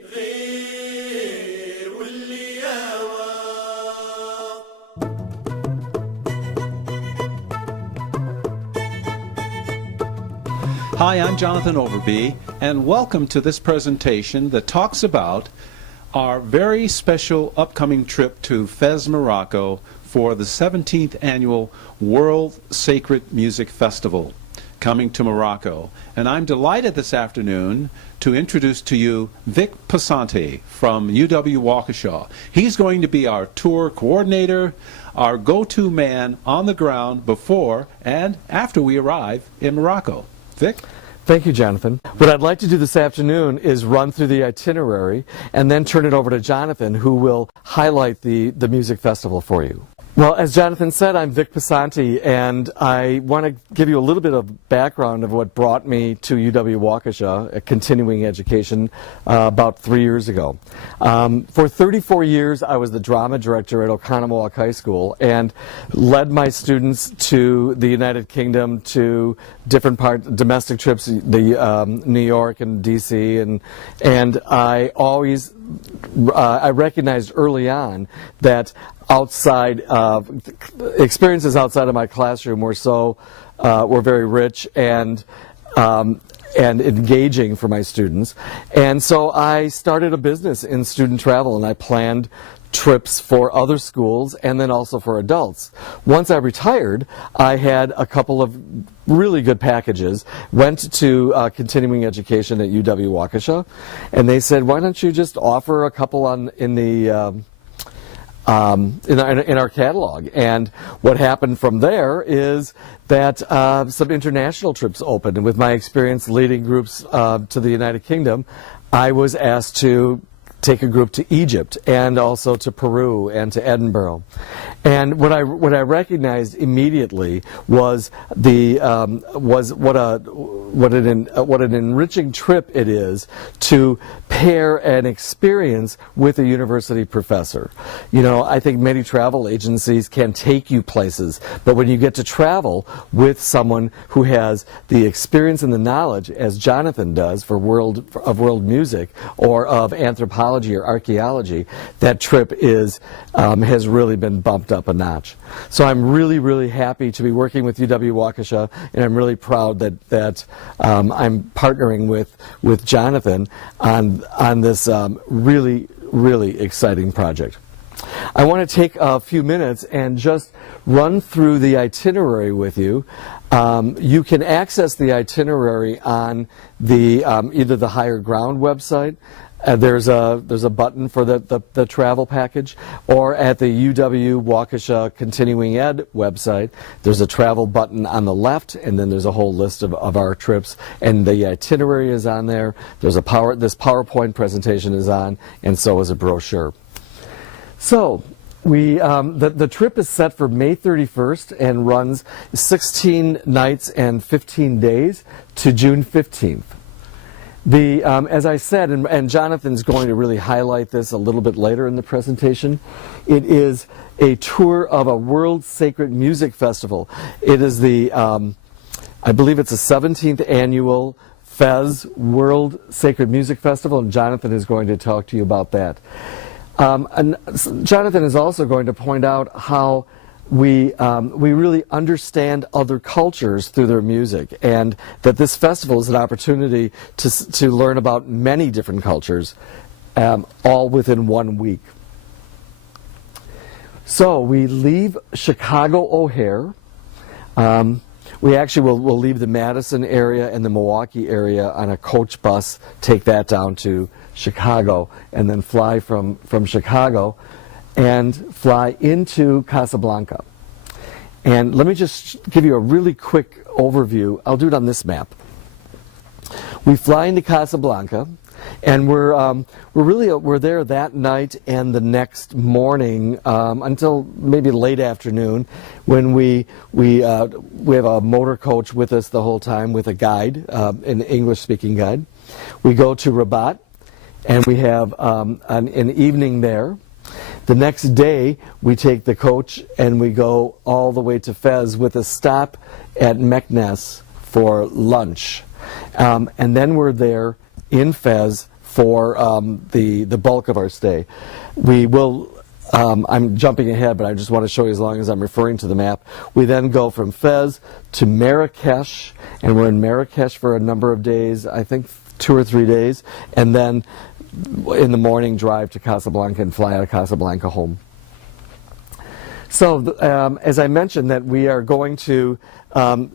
Hi, I'm Jonathan Overby, and welcome to this presentation that talks about our very special upcoming trip to Fez, Morocco for the 17th Annual World Sacred Music Festival coming to Morocco. And I'm delighted this afternoon to introduce to you Vic Passante from UW Waukesha. He's going to be our tour coordinator, our go-to man on the ground before and after we arrive in Morocco. Vic? Thank you, Jonathan. What I'd like to do this afternoon is run through the itinerary and then turn it over to Jonathan, who will highlight the music festival for you. Well, as Jonathan said, I'm Vic Passante, and I want to give you a little bit of background of what brought me to UW Waukesha, a continuing education, about 3 years ago. For 34 years, I was the drama director at Oconomowoc High School and led my students to the United Kingdom, to different domestic trips, New York and DC, and I always I recognized early on that experiences outside of my classroom were very rich and engaging for my students, and so I started a business in student travel, and I planned trips for other schools and then also for adults. Once I retired, I had a couple of really good packages, went to continuing education at UW Waukesha, and they said, why don't you just offer a couple in our catalog? And what happened from there is that some international trips opened, and with my experience leading groups to the United Kingdom, I was asked to take a group to Egypt and also to Peru and to Edinburgh. And what I recognized immediately was what an enriching trip it is to pair an experience with a university professor. You know, I think many travel agencies can take you places, but when you get to travel with someone who has the experience and the knowledge, as Jonathan does, for world music or of anthropology or archaeology, that trip has really been bumped up a notch. So I'm really, really happy to be working with UW Waukesha, and I'm really proud that I'm partnering with Jonathan on this really, really exciting project. I want to take a few minutes and just run through the itinerary with you. You can access the itinerary on the either the Higher Ground website. There's a button for the travel package, or at the UW Waukesha Continuing Ed website, there's a travel button on the left, and then there's a whole list of our trips, and the itinerary is on there. There's this PowerPoint presentation is on, and so is a brochure. So the trip is set for May 31st and runs 16 nights and 15 days to June 15th. As I said, and Jonathan's going to really highlight this a little bit later in the presentation, it is a tour of a World Sacred Music Festival. It is I believe it's the 17th Annual Fez World Sacred Music Festival, and Jonathan is going to talk to you about that. And Jonathan is also going to point out how we really understand other cultures through their music, and that this festival is an opportunity to learn about many different cultures, all within 1 week. So we leave Chicago O'Hare. We actually will leave the Madison area and the Milwaukee area on a coach bus, take that down to Chicago, and then fly from Chicago and fly into Casablanca. And let me just give you a really quick overview. I'll do it on this map. We fly into Casablanca, and we're there that night and the next morning until maybe late afternoon, when we have a motor coach with us the whole time with a guide, an English-speaking guide. We go to Rabat, and we have an evening there. The next day, we take the coach and we go all the way to Fez with a stop at Meknes for lunch. And then we're there in Fez for the bulk of our stay. We will. I'm jumping ahead, but I just want to show you as long as I'm referring to the map. We then go from Fez to Marrakesh, and we're in Marrakesh for a number of days, I think 2 or 3 days, and then in the morning drive to Casablanca and fly out of Casablanca home. So as I mentioned, that we are going to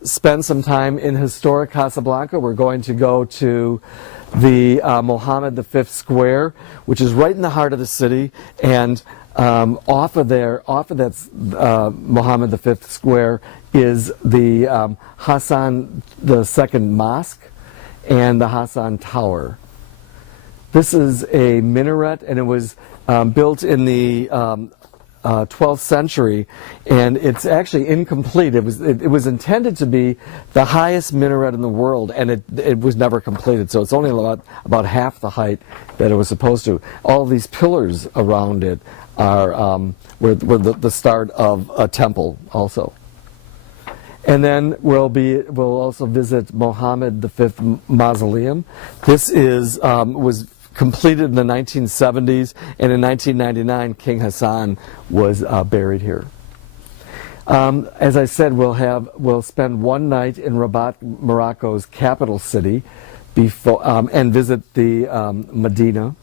spend some time in historic Casablanca. We're going to go to the Mohammed V Square, which is right in the heart of the city, and off of that Mohammed V Square is the Hassan II Mosque and the Hassan Tower. This is a minaret, and it was built in the 12th century, and it's actually incomplete. It was intended to be the highest minaret in the world, and it was never completed. So it's only about half the height that it was supposed to. All these pillars around it were the start of a temple also. And then we'll also visit Mohammed V Mausoleum. This was completed in the 1970s, and in 1999 King Hassan was buried here. As I said, we'll spend one night in Rabat, Morocco's capital city, and visit the Medina.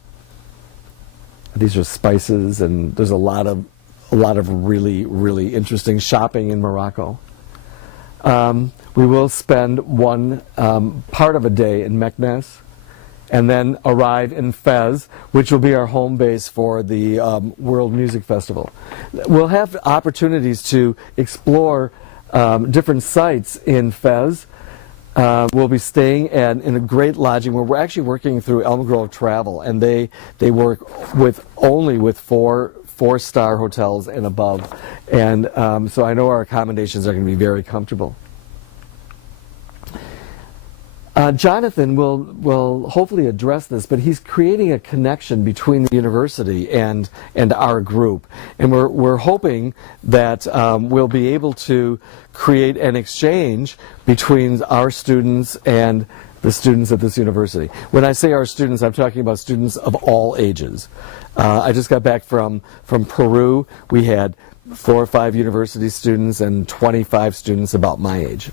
These are spices, and there's a lot of really, really interesting shopping in Morocco. We will spend one part of a day in Meknes, and then arrive in Fez, which will be our home base for the World Music Festival. We'll have opportunities to explore different sites in Fez. We'll be staying in a great lodging where we're actually working through Elm Grove Travel, and they work only with four-star hotels and above, and so I know our accommodations are going to be very comfortable. Jonathan will hopefully address this, but he's creating a connection between the university and our group, and we're hoping that we'll be able to create an exchange between our students and the students at this university. When I say our students, I'm talking about students of all ages. I just got back from Peru. We had 4 or 5 university students and 25 students about my age.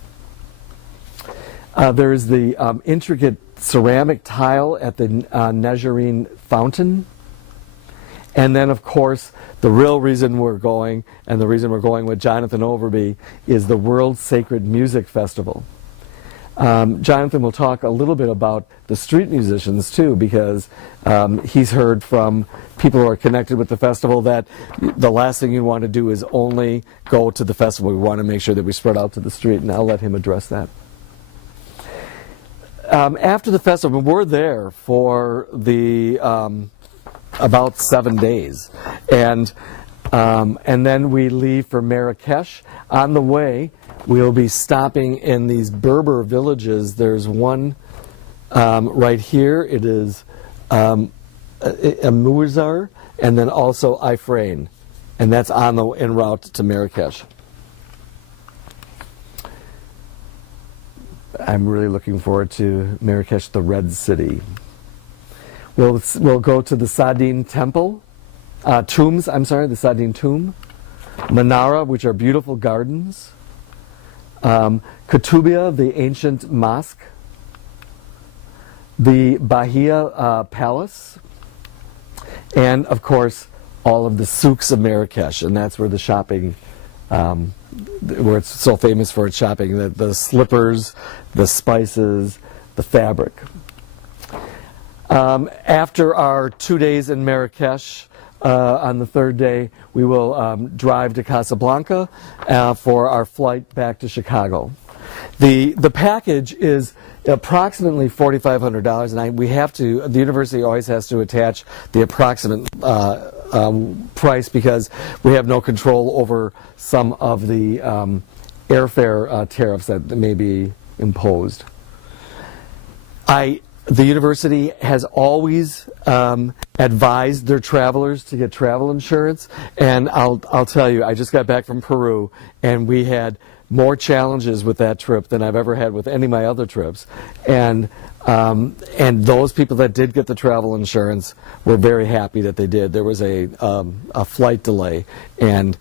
There's the intricate ceramic tile at the Nezarine Fountain. And then, of course, the real reason we're going, and the reason we're going with Jonathan Overby, is the World Sacred Music Festival. Jonathan will talk a little bit about the street musicians, too, because he's heard from people who are connected with the festival that the last thing you want to do is only go to the festival. We want to make sure that we spread out to the street, and I'll let him address that. After the festival, we're there for about 7 days, and then we leave for Marrakesh. On the way, we'll be stopping in these Berber villages. There's one right here. It is Amuzar, and then also Ifrain, and that's en route to Marrakesh. I'm really looking forward to Marrakesh, the Red City. We'll go to the Sardine Temple, tombs. I'm sorry, the Sardine Tomb, Manara, which are beautiful gardens, Kutubia, the ancient mosque, the Bahia Palace, and of course all of the souks of Marrakesh, and that's where the shopping. Where it's so famous for its shopping, the slippers, the spices, the fabric. After our 2 days in Marrakesh, on the 3rd day, we will drive to Casablanca for our flight back to Chicago. The package is approximately $4,500, and the university always has to attach the approximate price because we have no control over some of the airfare tariffs that may be imposed. The university has always advised their travelers to get travel insurance, and I'll tell you, I just got back from Peru, and we had more challenges with that trip than I've ever had with any of my other trips. And those people that did get the travel insurance were very happy that they did. There was a flight delay, and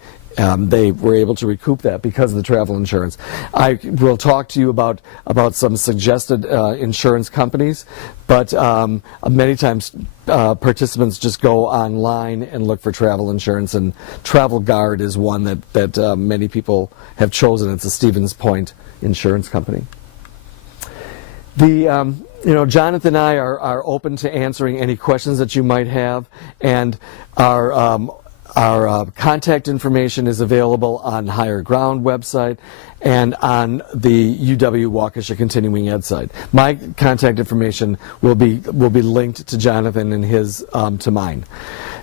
they were able to recoup that because of the travel insurance. I will talk to you about some suggested insurance companies, but many times participants just go online and look for travel insurance, and Travel Guard is one that many people have chosen. It's a Stevens Point insurance company. Jonathan and I are open to answering any questions that you might have, and our contact information is available on Higher Ground website and on the UW Waukesha Continuing Ed site. My contact information will be linked to Jonathan and his to mine.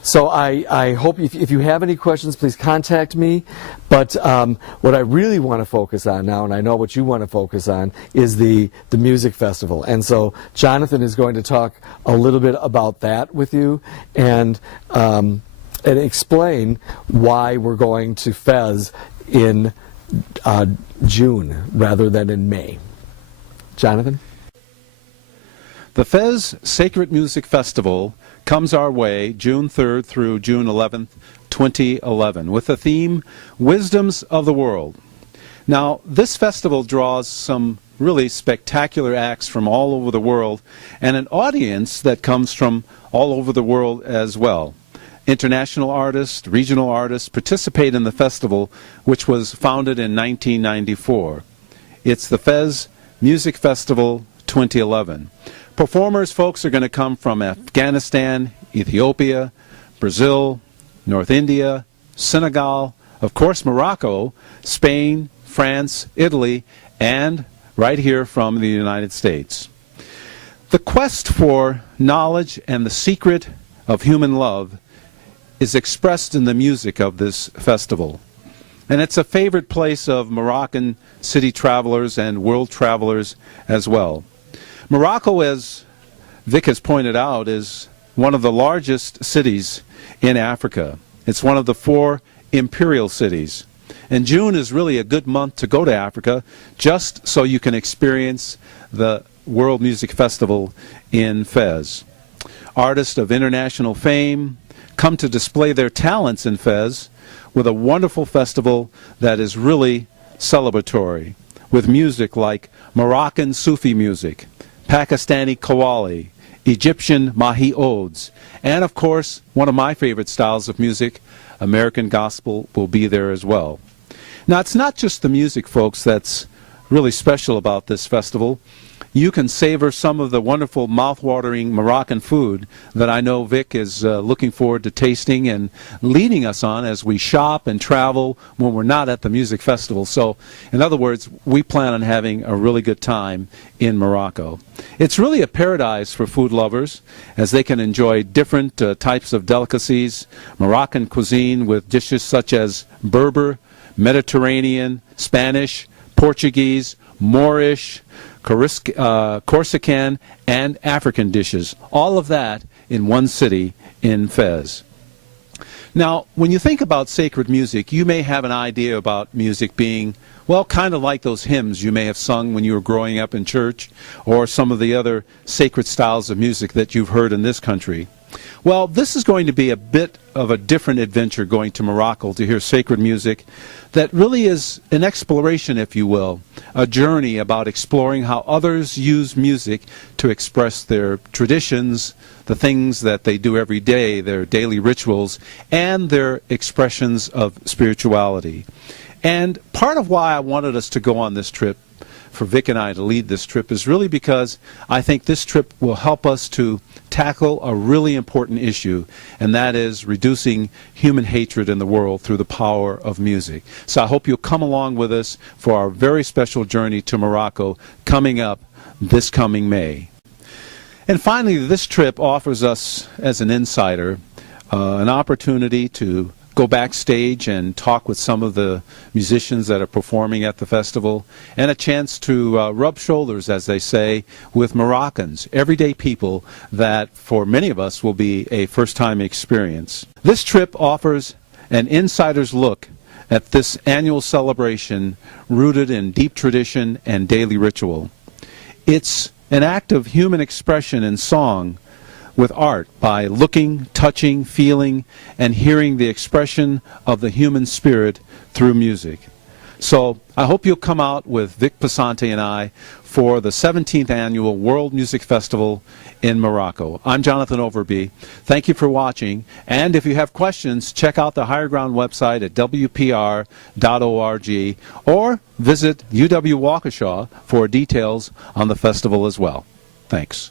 So I hope if you have any questions, please contact me. But what I really want to focus on now, and I know what you want to focus on, is the music festival. And so Jonathan is going to talk a little bit about that with you, and explain why we're going to Fez in June rather than in May. Jonathan? The Fez Sacred Music Festival comes our way June 3rd through June 11th, 2011, with the theme Wisdoms of the World. Now, this festival draws some really spectacular acts from all over the world, and an audience that comes from all over the world as well. International artists, regional artists participate in the festival, which was founded in 1994. It's the Fez Music Festival 2011. Performers, folks, are going to come from Afghanistan, Ethiopia, Brazil, North India, Senegal, of course Morocco, Spain, France, Italy, and right here from the United States. The quest for knowledge and the secret of human love is expressed in the music of this festival. And it's a favorite place of Moroccan city travelers and world travelers as well. Morocco, as Vic has pointed out, is one of the largest cities in Africa. It's one of the 4 imperial cities. And June is really a good month to go to Africa, just so you can experience the World Music Festival in Fez. Artists of international fame come to display their talents in Fez with a wonderful festival that is really celebratory, with music like Moroccan Sufi music, Pakistani Qawwali, Egyptian Mahi Odes, and of course, one of my favorite styles of music, American Gospel, will be there as well. Now, it's not just the music, folks, that's really special about this festival. You can savor some of the wonderful mouth-watering Moroccan food that I know Vic is looking forward to tasting and leading us on as we shop and travel when we're not at the music festival. So, in other words, we plan on having a really good time in Morocco. It's really a paradise for food lovers, as they can enjoy different types of delicacies, Moroccan cuisine with dishes such as Berber, Mediterranean, Spanish, Portuguese, Moorish, Corsican, and African dishes. All of that in one city in Fez. Now, when you think about sacred music, you may have an idea about music being, well, kind of like those hymns you may have sung when you were growing up in church, or some of the other sacred styles of music that you've heard in this country. Well, this is going to be a bit of a different adventure, going to Morocco to hear sacred music that really is an exploration, if you will, a journey about exploring how others use music to express their traditions, the things that they do every day, their daily rituals, and their expressions of spirituality. And part of why I wanted us to go on this trip, for Vic and I to lead this trip, is really because I think this trip will help us to tackle a really important issue, and that is reducing human hatred in the world through the power of music. So I hope you'll come along with us for our very special journey to Morocco coming up this coming May. And finally, this trip offers us, as an insider, an opportunity to go backstage and talk with some of the musicians that are performing at the festival, and a chance to rub shoulders, as they say, with Moroccans, everyday people that for many of us will be a first-time experience. This trip offers an insider's look at this annual celebration rooted in deep tradition and daily ritual. It's an act of human expression in song with art by looking, touching, feeling, and hearing the expression of the human spirit through music. So I hope you'll come out with Vic Passante and I for the 17th Annual World Music Festival in Morocco. I'm Jonathan Overby. Thank you for watching. And if you have questions, check out the Higher Ground website at wpr.org or visit UW Waukesha for details on the festival as well. Thanks.